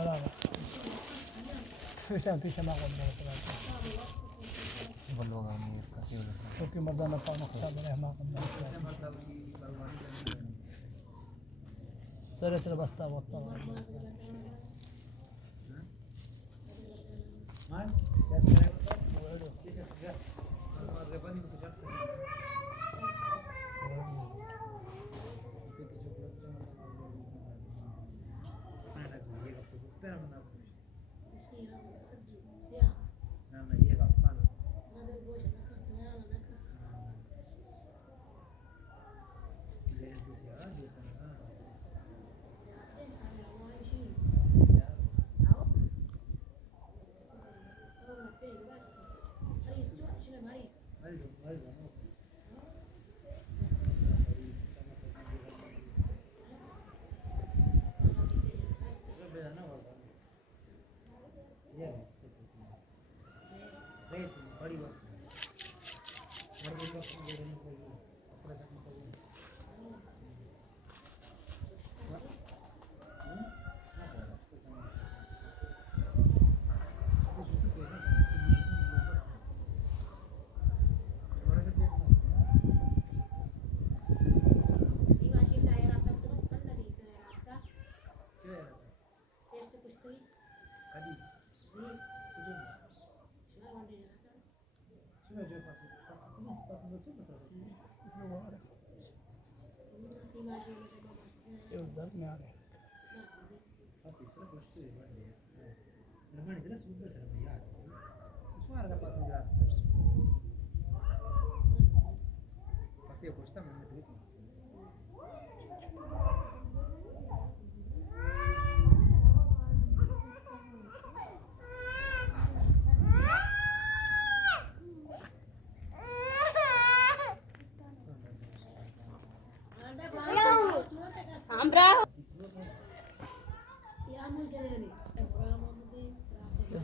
beraber. Sen pişe makul beraber. Belum kami kasih udah. Çünkü merdana pamak sabır makul beraber. Sırasıyla basta vakta var. Evler ne arıyor?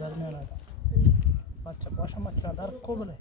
दरम्यान अच्छा पाशा मच्छा दार कोबले